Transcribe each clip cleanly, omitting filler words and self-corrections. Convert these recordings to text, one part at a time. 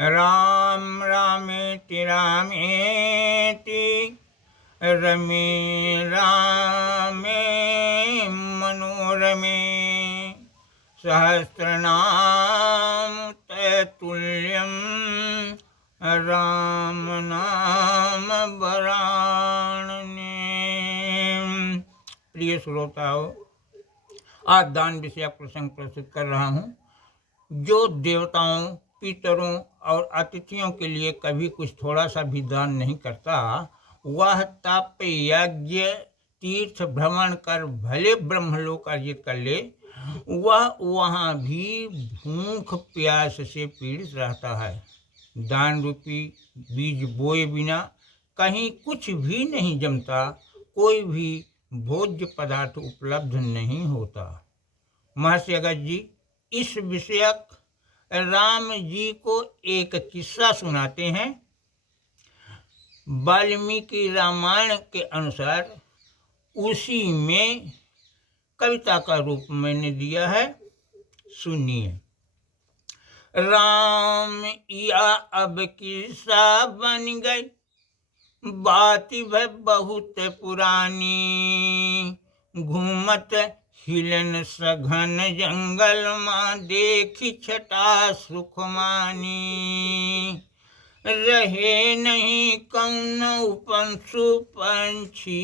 राम रामेति रामेति रमे रामे मनोरमे सहस्रनाम तैतुल्यम राम नाम वराणने। प्रिय श्रोताओं, आज दान विषयक प्रसंग प्रस्तुत कर रहा हूँ। जो देवताओं, पितरों और अतिथियों के लिए कभी कुछ थोड़ा सा भी दान नहीं करता, वह तप, यज्ञ, तीर्थ भ्रमण कर भले ब्रह्मलोक अर्जित कर ले, वह वहाँ भी भूख प्यास से पीड़ित रहता है। दान रूपी बीज बोए बिना कहीं कुछ भी नहीं जमता, कोई भी भोज्य पदार्थ उपलब्ध नहीं होता। महर्षि अगस्त्य जी इस विषयक राम जी को एक किस्सा सुनाते हैं। वाल्मीकि रामायण के अनुसार उसी में कविता का रूप मैंने दिया है, सुनिए। राम या अब किस्सा बन गई, बात भय बहुत पुरानी। घूमत हिलन सघन जंगल माँ, देखी छटा सुख मानी। रहे नहीं कौन पंशु पंछी,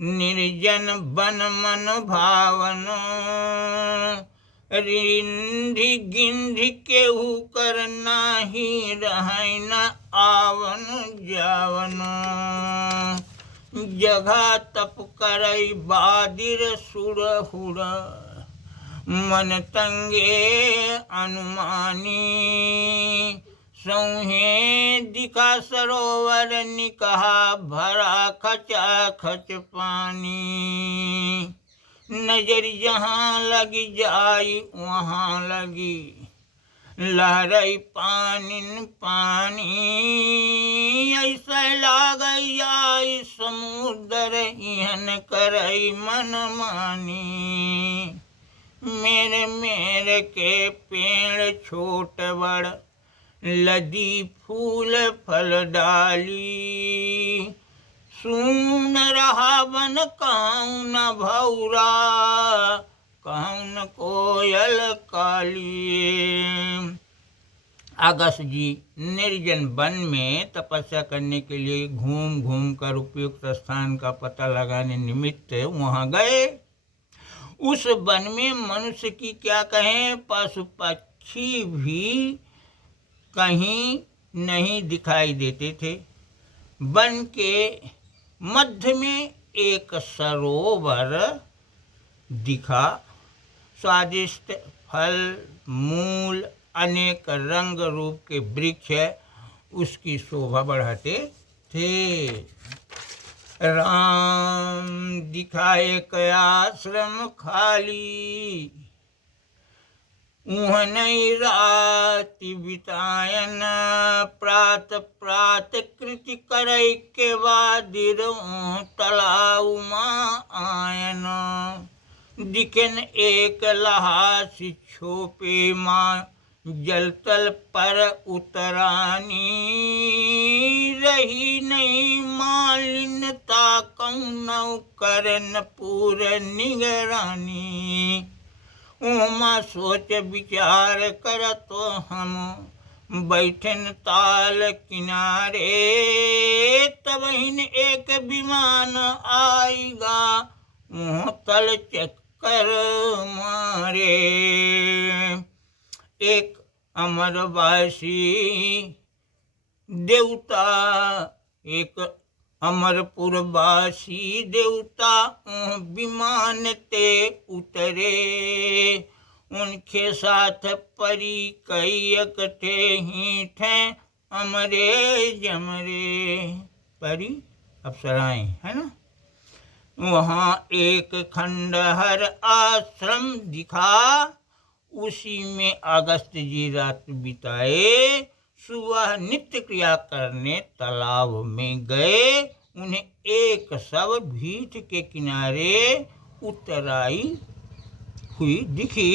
निर्जन बन मन भावन। रिंधि गिंधि केहू कर नाही, रहै न आवन जावन। जगह तप करई बादिर सुरहुर, मन तंगे अनुमानी। सौहे दिखा सरोवर निकहा, भरा खचा खच पानी। नजर जहाँ लगी जाई वहाँ लगी, लहरई पानिन पानी। ऐसा लागई आई समुद्र, इहन करई मन मानी। मेरे मेरे के पेड़ छोट बड़, लदी फूल फल डाली। सुन रहा वन कहूँ न भौरा, कहूँ न कोयल काली। अगस्त्य जी निर्जन वन में तपस्या करने के लिए घूम घूम कर उपयुक्त स्थान का पता लगाने निमित्त वहाँ गए। उस वन में मनुष्य की क्या कहें, पशु पक्षी भी कहीं नहीं दिखाई देते थे। वन के मध्य में एक सरोवर दिखा। स्वादिष्ट फल मूल अनेक रंग रूप के वृक्ष उसकी शोभा बढ़ाते थे। राम दिखाए कया आश्रम खाली, उहनई राति बितायन। प्रात प्रात कृति करई के बादिर, तलाऊ माँ आयन। दिखन एक लहासी छोपे माँ, जलतल पर उतरानी। रही नहीं मालिनता कौनौ, करन पूर निगरानी। उमा सोच विचार कर तो हम, बैठन ताल किनारे। तब हिन एक विमान आएगा, मुँह तल चक्कर मारे। एक अमरवासी देवता, एक अमरपुरवासी देवता विमान ते उतरे। उनके साथ परी कई अकठे ही थे, अमरे जमरे। परी अप्सराएं है ना। वहाँ एक खंडहर आश्रम दिखा, उसी में अगस्त्य जी रात बिताए। सुबह नित्य क्रिया करने तालाब में गए। उन्हें एक शव भीत के किनारे उतराई हुई दिखी।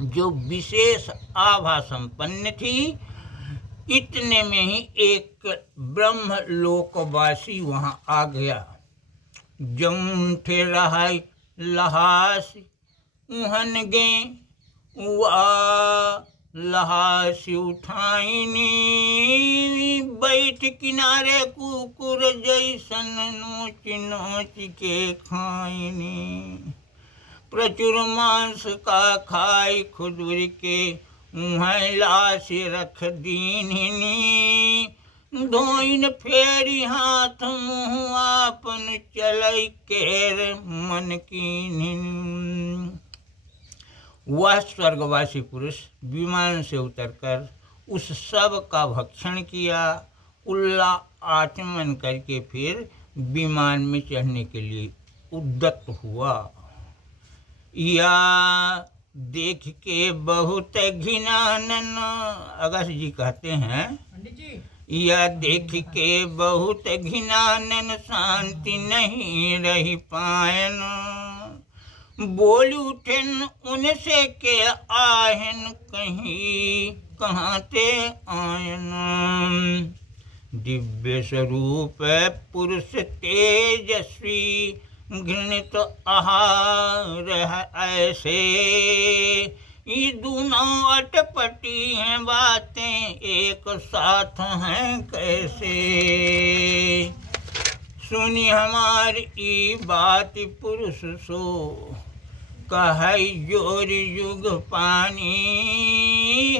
जो विशेष आभा संपन्न थी। इतने में ही एक ब्रह्मलोकवासी वहां आ गया। जौन थे रहाई लहास उहन गे उआ लहास उठाइनी, बैठ किनारे कुकुर जैसन नोच नोच के खाइनी। प्रचुर मांस का खाई खुदुर के उहाँ लाश रख दीननी। धोइन फेरी हाथ मुँह आपन चलै केर मन कीन्ही। वह स्वर्गवासी पुरुष विमान से उतरकर उस सब का भक्षण किया। कुल्ला आचमन करके फिर विमान में चढ़ने के लिए उद्यत हुआ। या देख के बहुत घिनानन, अगस्त जी कहते हैं, या देख के बहुत घिनानन शांति नहीं रही पायन। बोल उठन उनसे के आहन कहीं कहाँ ते आयन। दिव्य स्वरूप पुरुष तेजस्वी घृणित आहार ऐसे। ये दोनों अटपटी हैं बातें एक साथ हैं कैसे। सुनी हमारी बात पुरुष सो कहई जोर युग पानी।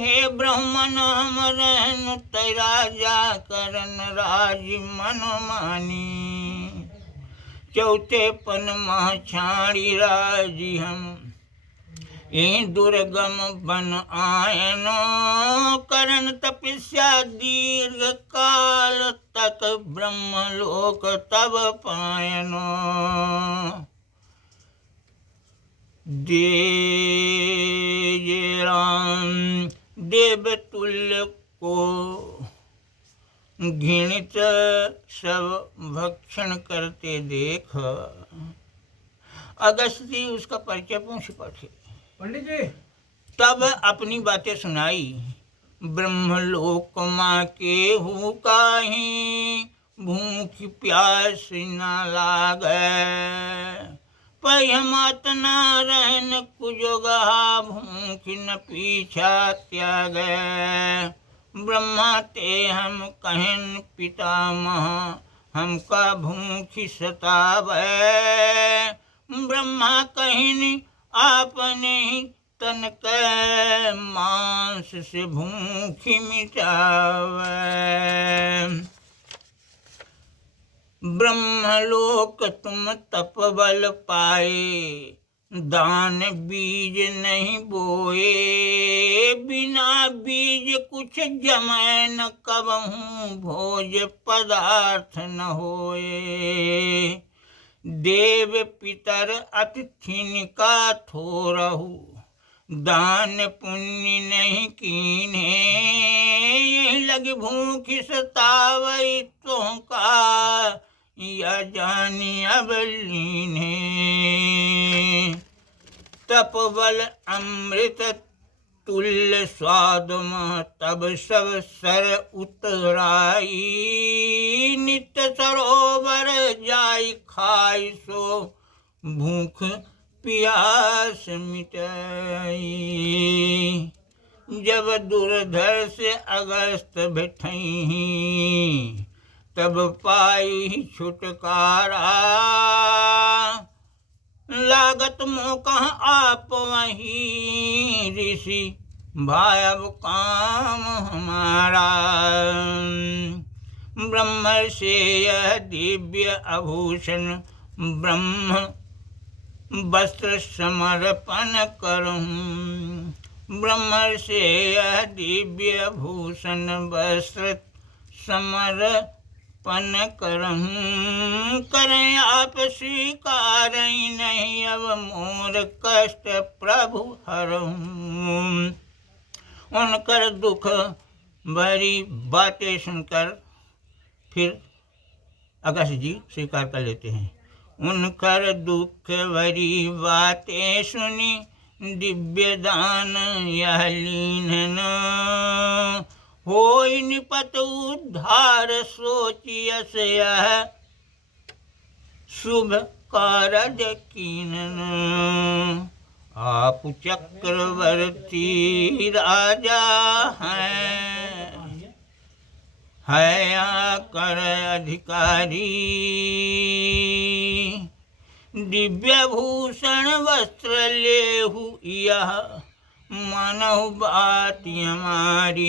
हे ब्राह्मण हम रहन तैराजा करन राज मन मानी। चौथे पन मह छाड़ी राजी हम ई दुर्गम बन आयन। करन तपस्या दीर्घ काल तक ब्रह्मलोक तब पायन। देवतुल्य को घृणित सब भक्षण करते देख। अगस्ती उसका परिचय पूछ पड़े। पंडित जी तब अपनी बातें सुनाई। ब्रह्मलोक माँ के हूँ काही भूख प्यास न लागे। पयमत न रहन कुजोगहा भूख न पीछा त्यागे। ब्रह्मा ते हम कहन पितामह हमका भूख सतावे। ब्रह्मा कहन आपने ही तन के मांस से भूख मिटावे। ब्रह्मलोक तुम तपबल पाए दान बीज नहीं बोए। बिना बीज कुछ जमै न कबहूँ भोज पदार्थ न होए। देव पितर अतिथिन का थोरहु दान पुण्य नहीं कीन्हे। यही लग भूख सतावई तुमका या जानी अब लीन्हे। तपबल अमृत तुल्य स्वाद मह तब सब सर उतराई। नित्य सरोवर जाई खाई सो भूख प्यास मिटाई। जब दुर्धर से अगस्त बैठई तब पाई छुटकारा। लागत मोकह आप वहीं ऋषि भायब काम हमारा। ब्रह्म से यह दिव्य आभूषण ब्रह्म वस्त्र समर्पण करूँ। ब्रह्म से यह दिव्य भूषण वस्त्र समर्पण करहूँ। करें आप स्वीकार नहीं अब मोर कष्ट प्रभु हरहूँ। उनकर दुख भरी बातें सुनकर फिर अगस्त जी स्वीकार कर लेते हैं। उनकर दुख भरी बातें सुनी दिव्य दान यह लीन न होई निपत उद्धार सोचियस यह शुभ कारज कीनन। आप चक्रवर्ती राजा है आकर अधिकारी, दिव्य भूषण वस्त्र लेहु यह मनहु बात हमारी।